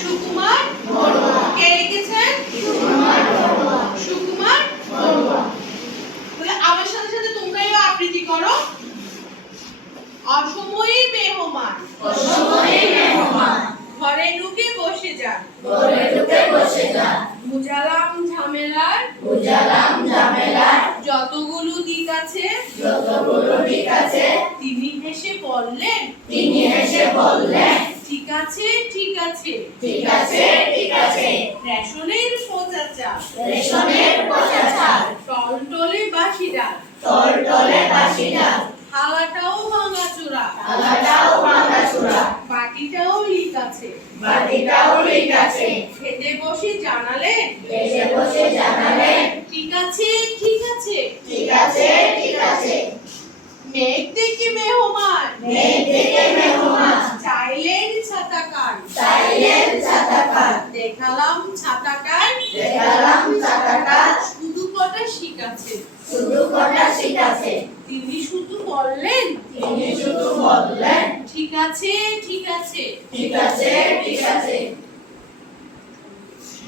সুকুমার বড়ুয়া। কে লিখেছেন? সুকুমার বড়ুয়া। তাহলে আমার সাথে সাথে তোমরাও আবৃত্তি করো। অসময়ে মেহমান, ঘরে ঢুকে বসে যান, বুঝালাম ঝামেলার যতগুলো দিক আছে তিনি হেসে বললেন ঠিক আছে রেশনের পচা চাল টলটলে বাসি ডাল থালাটাও ভাঙাচোরা বাটিটাও লিক আছে খেতে বসে জানালেন ঠিক আছে মেঘ দেখে মেহমান চাইলেন ছাতা কান দেখালাম ছাতা কান শুধু কটা শিক আছে তিনি শুধু বললেন ঠিক আছে